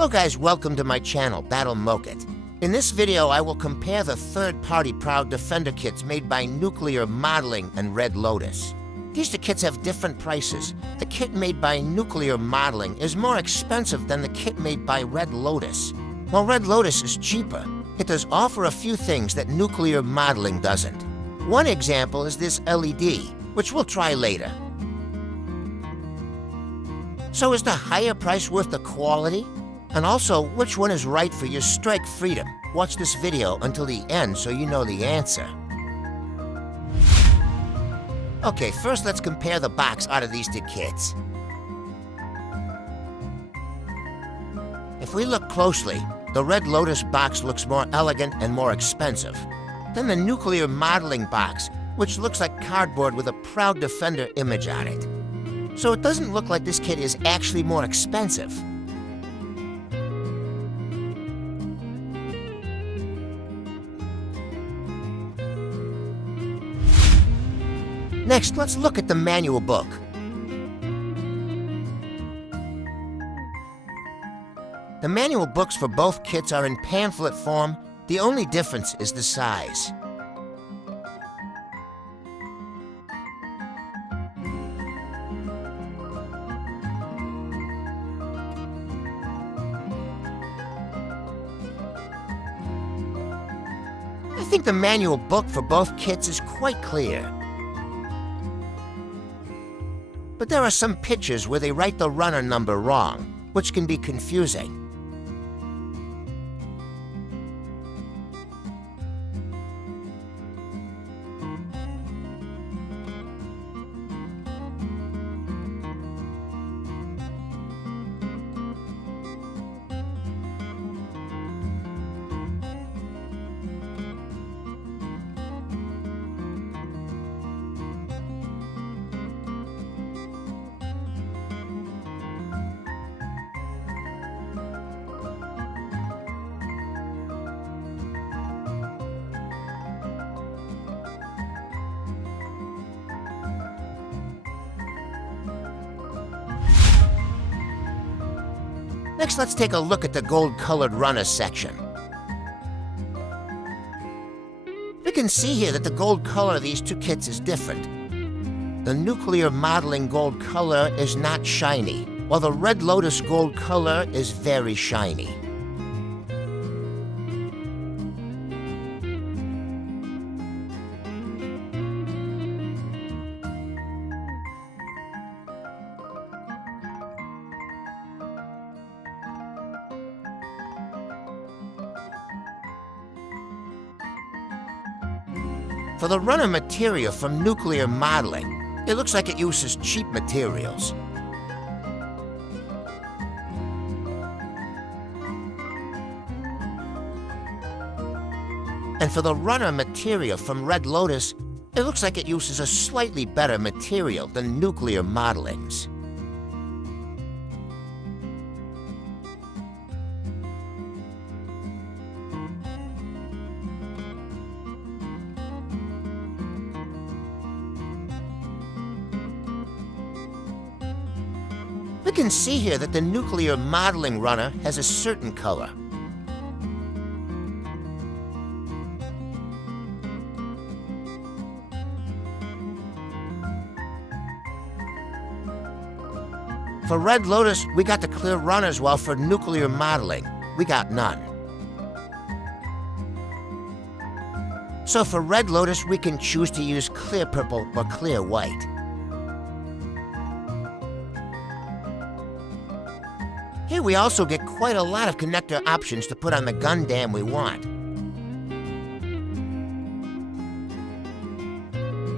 Hello guys, welcome to my channel, Battle Mokit. In this video, I will compare the third-party Proud Defender kits made by Nuclear Modeling and Red Lotus. These two kits have different prices. The kit made by Nuclear Modeling is more expensive than the kit made by Red Lotus. While Red Lotus is cheaper, it does offer a few things that Nuclear Modeling doesn't. One example is this LED, which we'll try later. So is the higher price worth the quality? And also, which one is right for your strike freedom? Watch this video until the end so you know the answer. Okay, first let's compare the box out of these two kits. If we look closely, the Red Lotus box looks more elegant and more expensive than the Nuclear Modeling box, which looks like cardboard with a Proud Defender image on it. So it doesn't look like this kit is actually more expensive. Next, let's look at the manual book. The manual books for both kits are in pamphlet form. The only difference is the size. I think the manual book for both kits is quite clear. But there are some pictures where they write the runner number wrong, which can be confusing. Next, let's take a look at the gold-colored runner section. We can see here that the gold color of these two kits is different. The Nuclear Modeling gold color is not shiny, while the Red Lotus gold color is very shiny. For the runner material from Nuclear Modeling, it looks like it uses cheap materials. And for the runner material from Red Lotus, it looks like it uses a slightly better material than Nuclear Modeling's. We can see here that the Nuclear Modeling runner has a certain color. For Red Lotus, we got the clear runners, while for Nuclear Modeling, we got none. So for Red Lotus, we can choose to use clear purple or clear white. Here we also get quite a lot of connector options to put on the gun dam we want.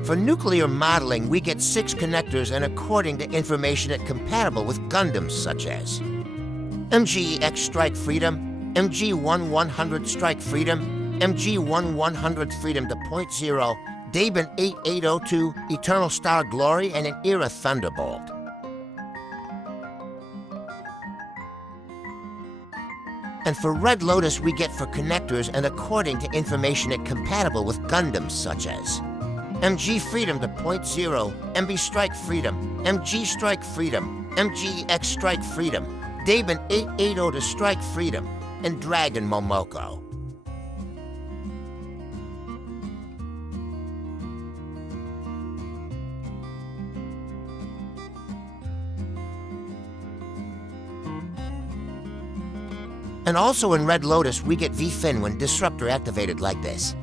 For Nuclear Modeling, we get 6 connectors and according to information it compatible with Gundams such as MG-EX Strike Freedom, MG-1-100 Strike Freedom, MG-1-100 Freedom to .0, Daben 8802, Eternal Star Glory, and an Era Thunderbolt. And for Red Lotus, we get for connectors and according to information it compatible with Gundams such as MG Freedom to .0, MB Strike Freedom, MG Strike Freedom, MG-EX Strike Freedom, Daemon 880 to strike freedom, and Dragon Momoko. And also in Red Lotus, we get V-Fin when Disruptor activated like this.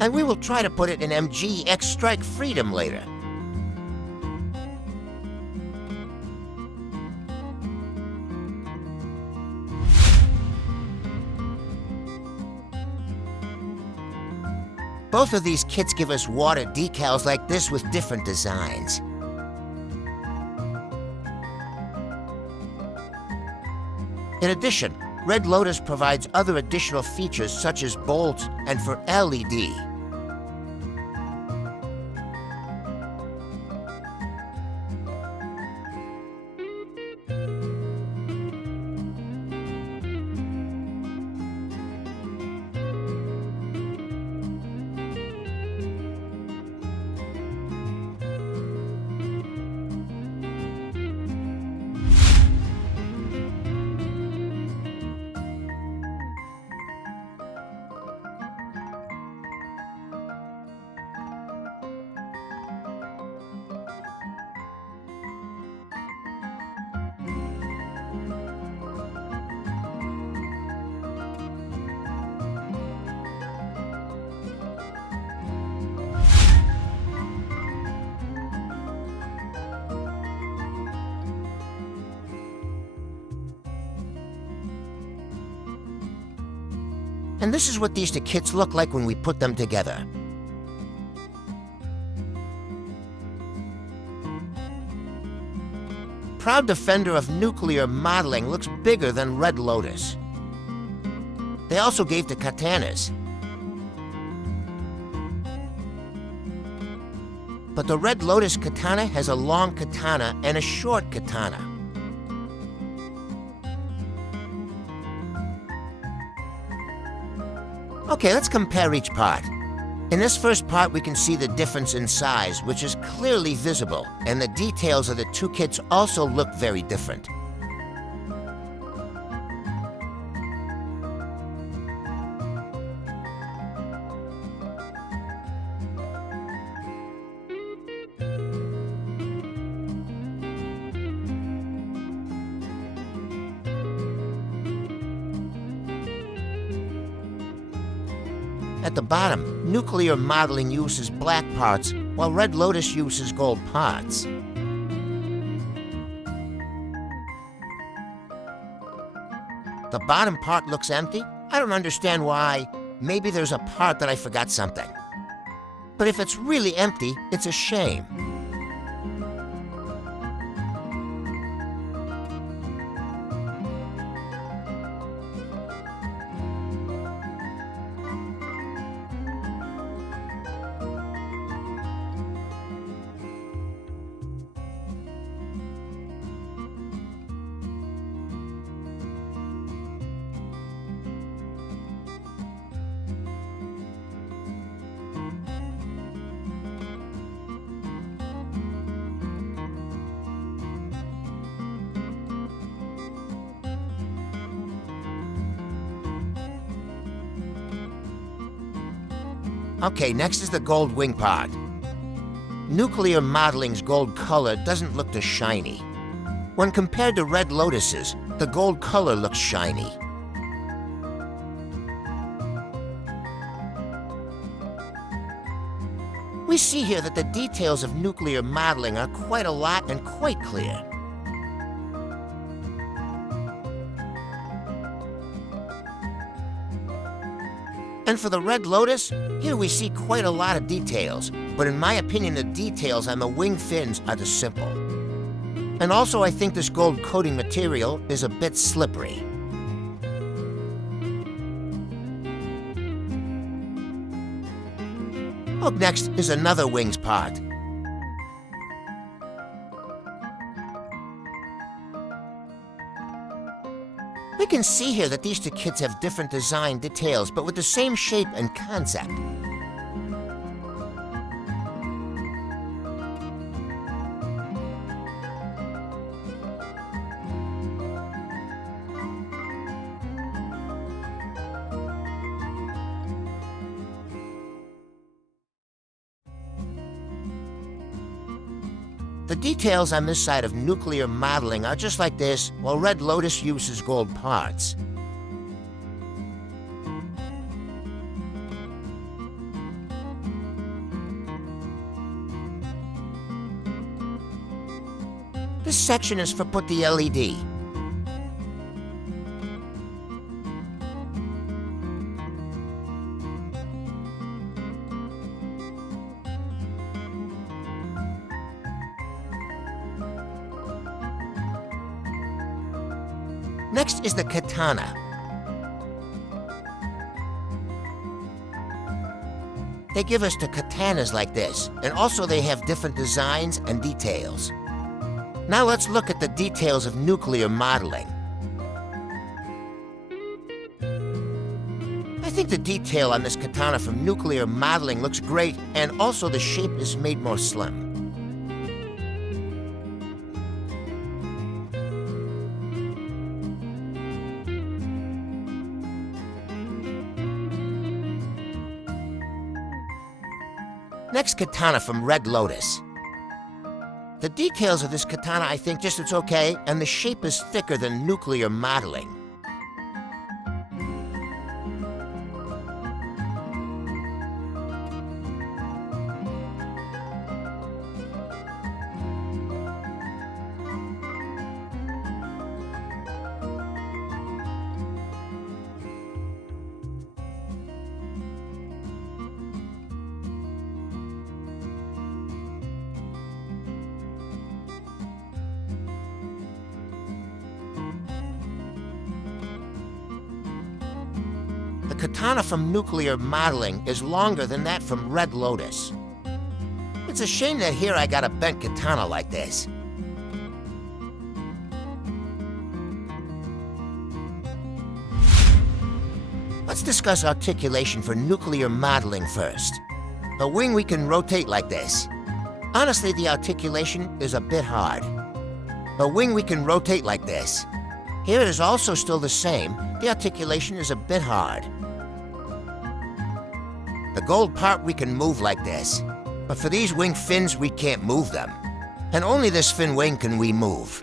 And we will try to put it in MG X Strike Freedom later. Both of these kits give us water decals like this with different designs. In addition, Red Lotus provides other additional features such as bolts and for LED. And this is what these two kits look like when we put them together. Proud Defender of Nuclear Modeling looks bigger than Red Lotus. They also gave the Katanas. But the Red Lotus Katana has a long katana and a short katana. Okay, let's compare each part. In this first part, we can see the difference in size, which is clearly visible, and the details of the two kits also look very different. At the bottom, Nuclear Modeling uses black parts, while Red Lotus uses gold parts. The bottom part looks empty. I don't understand why. Maybe there's a part that I forgot something. But if it's really empty, it's a shame. Okay, next is the gold wing part. Nuclear Modeling's gold color doesn't look too shiny. When compared to Red Lotus's, the gold color looks shiny. We see here that the details of Nuclear Modeling are quite a lot and quite clear. And for the Red Lotus, here we see quite a lot of details, but in my opinion, the details on the wing fins are too simple. And also, I think this gold coating material is a bit slippery. Up next is another wings part. We can see here that these two kits have different design details, but with the same shape and concept. The details on this side of nuclear modeling are just like this, while Red Lotus uses gold parts. This section is for put the LED. Next is the Katana. They give us the katanas like this, and also they have different designs and details. Now let's look at the details of nuclear modeling. I think the detail on this katana from nuclear modeling looks great, and also the shape is made more slim. Next, katana from Red Lotus. The details of this katana, I think, just it's okay, and the shape is thicker than nuclear modeling. The katana from nuclear modeling is longer than that from Red Lotus. It's a shame that here I got a bent katana like this. Let's discuss articulation for nuclear modeling first. The wing we can rotate like this. Honestly, the articulation is a bit hard. The wing we can rotate like this. Here it is also still the same. The articulation is a bit hard. The gold part we can move like this, but for these wing fins we can't move them. And only this fin wing can we move.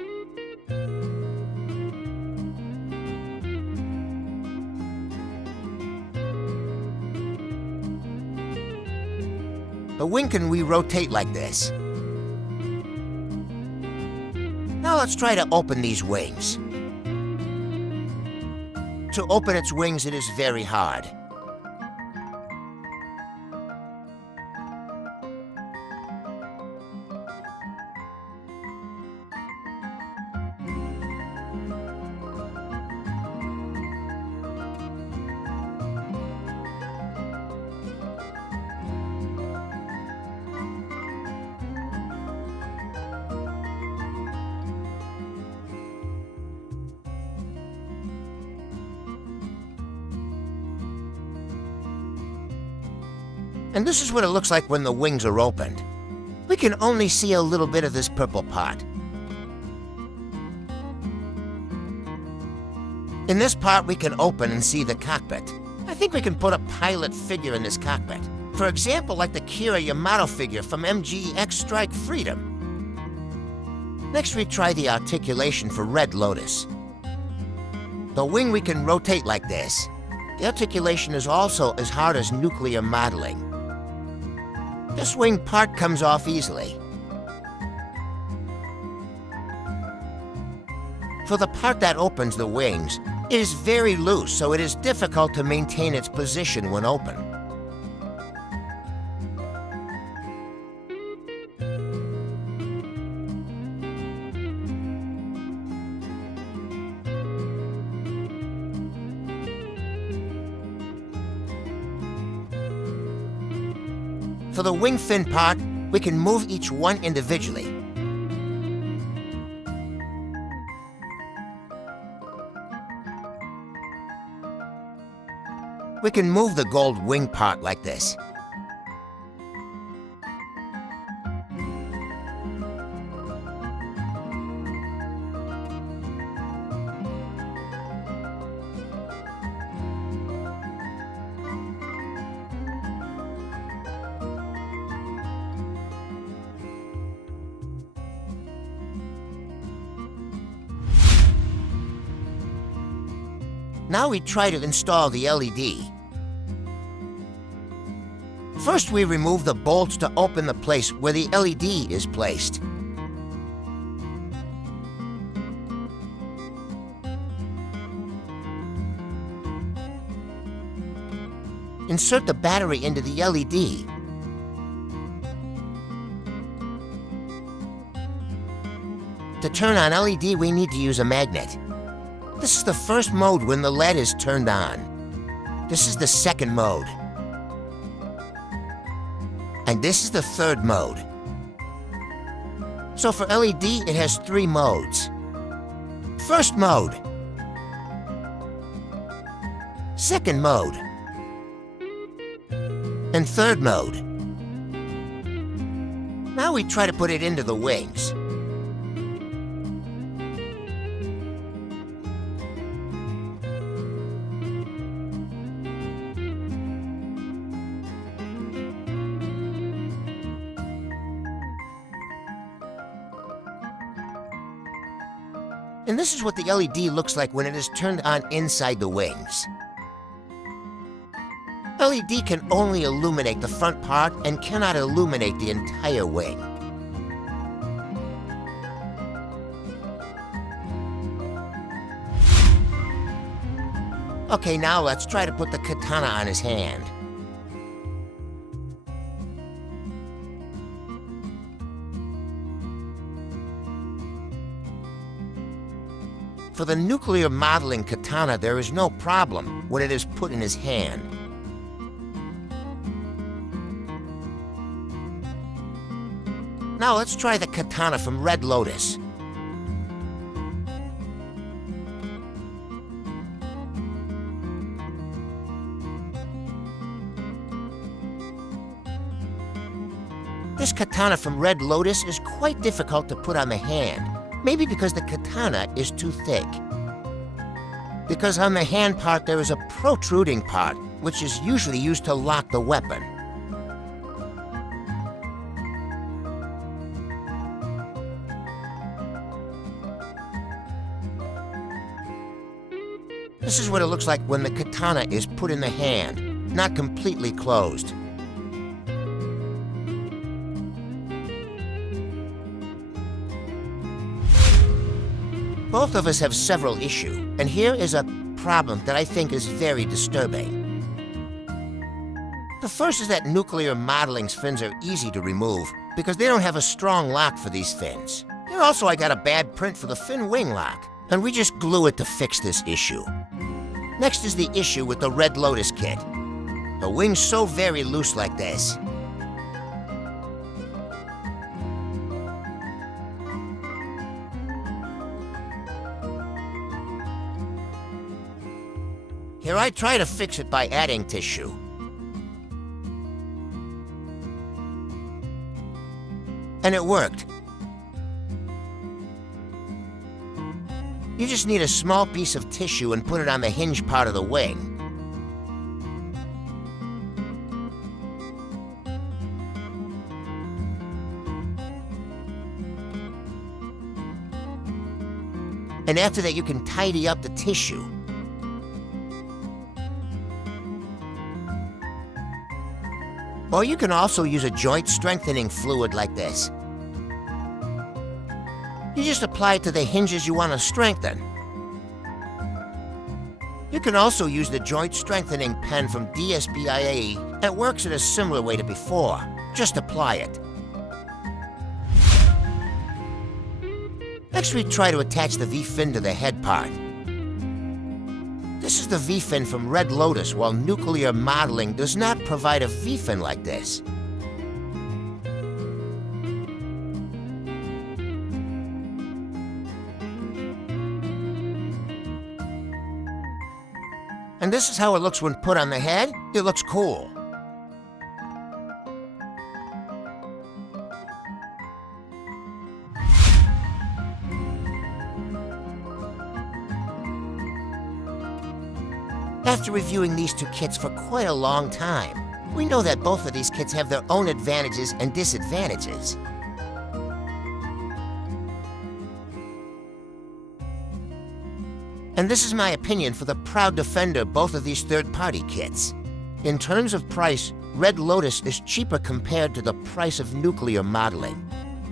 The wing can we rotate like this. Now let's try to open these wings. To open its wings, it is very hard. And this is what it looks like when the wings are opened. We can only see a little bit of this purple part. In this part, we can open and see the cockpit. I think we can put a pilot figure in this cockpit. For example, like the Kira Yamato figure from MGX Strike Freedom. Next, we try the articulation for Red Lotus. The wing we can rotate like this. The articulation is also as hard as nuclear modeling. This wing part comes off easily. For the part that opens the wings, it is very loose, so it is difficult to maintain its position when open. For the wing fin part, we can move each one individually. We can move the gold wing part like this. Now we try to install the LED. First, we remove the bolts to open the place where the LED is placed. Insert the battery into the LED. To turn on LED, we need to use a magnet. This is the first mode when the LED is turned on. This is the second mode. And this is the third mode. So for LED, it has 3 modes. First mode. Second mode. And third mode. Now we try to put it into the wings. And this is what the LED looks like when it is turned on inside the wings. LED can only illuminate the front part and cannot illuminate the entire wing. Okay, now let's try to put the katana on his hand. For the nuclear modeling katana, there is no problem when it is put in his hand. Now let's try the katana from Red Lotus. This katana from Red Lotus is quite difficult to put on the hand. Maybe because the katana is too thick. Because on the hand part there is a protruding part, which is usually used to lock the weapon. This is what it looks like when the katana is put in the hand, not completely closed. Both of us have several issues, and here is a problem that I think is very disturbing. The first is that nuclear modeling's fins are easy to remove because they don't have a strong lock for these fins. Here also I got a bad print for the fin wing lock, and we just glue it to fix this issue. Next is the issue with the Red Lotus kit. The wing's so very loose like this. Here I try to fix it by adding tissue. And it worked. You just need a small piece of tissue and put it on the hinge part of the wing. And after that, you can tidy up the tissue. Or you can also use a joint strengthening fluid like this. You just apply it to the hinges you want to strengthen. You can also use the joint strengthening pen from DSBIA. It works in a similar way to before. Just apply it. Next, we try to attach the V-fin to the head part. This is the V-fin from Red Lotus, while nuclear modeling does not provide a V-fin like this. And this is how it looks when put on the head. It looks cool. After reviewing these two kits for quite a long time, we know that both of these kits have their own advantages and disadvantages. And this is my opinion for the Proud Defender, both of these third-party kits. In terms of price, Red Lotus is cheaper compared to the price of nuclear modeling.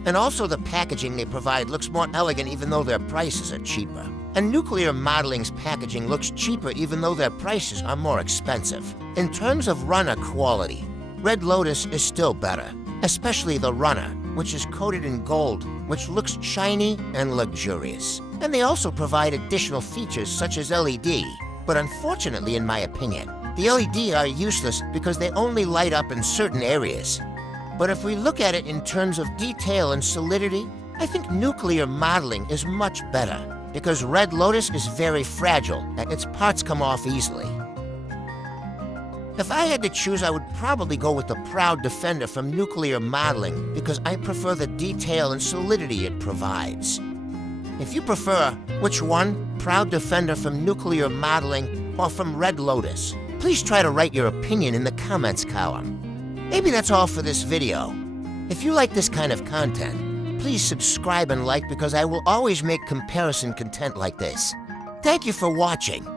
And also the packaging they provide looks more elegant even though their prices are cheaper. And nuclear modeling's packaging looks cheaper even though their prices are more expensive. In terms of runner quality, Red Lotus is still better, especially the runner, which is coated in gold, which looks shiny and luxurious. And they also provide additional features such as LED, but unfortunately, in my opinion, the LED are useless because they only light up in certain areas. But if we look at it in terms of detail and solidity, I think nuclear modeling is much better because Red Lotus is very fragile and its parts come off easily. If I had to choose, I would probably go with the Proud Defender from nuclear modeling because I prefer the detail and solidity it provides. If you prefer, which one, Proud Defender from nuclear modeling or from Red Lotus? Please try to write your opinion in the comments column. Maybe that's all for this video. If you like this kind of content, please subscribe and like because I will always make comparison content like this. Thank you for watching.